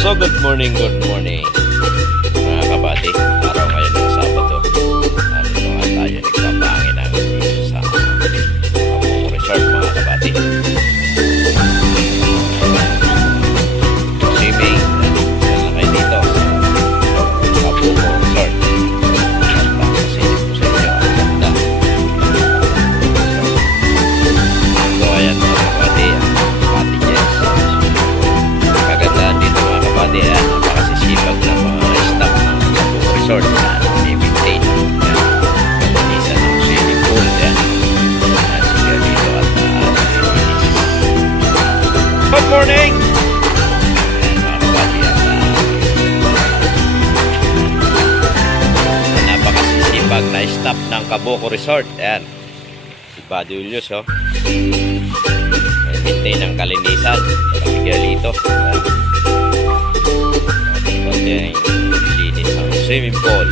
So good morning mga kabady. Araw ngayon ng Sabado. Ano nga tayo nagpapangin ang dito sa Kabuko Resort mga kabady. Swimming. Saan na kayo dito sa Kabuko Resort. Papasilip ko sa inyo ang ganda. So ayan mga kabady. Kabady Jess. Kagandaan dito mga kabady. Napakasisipag na mga staff ng Kabuko Resort na i-maintain. Isa ng swimming pool. Siya dito at good morning! Mga kabady at napakasisipag na staff ng Kabuko Resort. Ayan. Si Buddy Julius maintain ng kalinisan. Miguelito. Ayan. Linis ang swimming pool.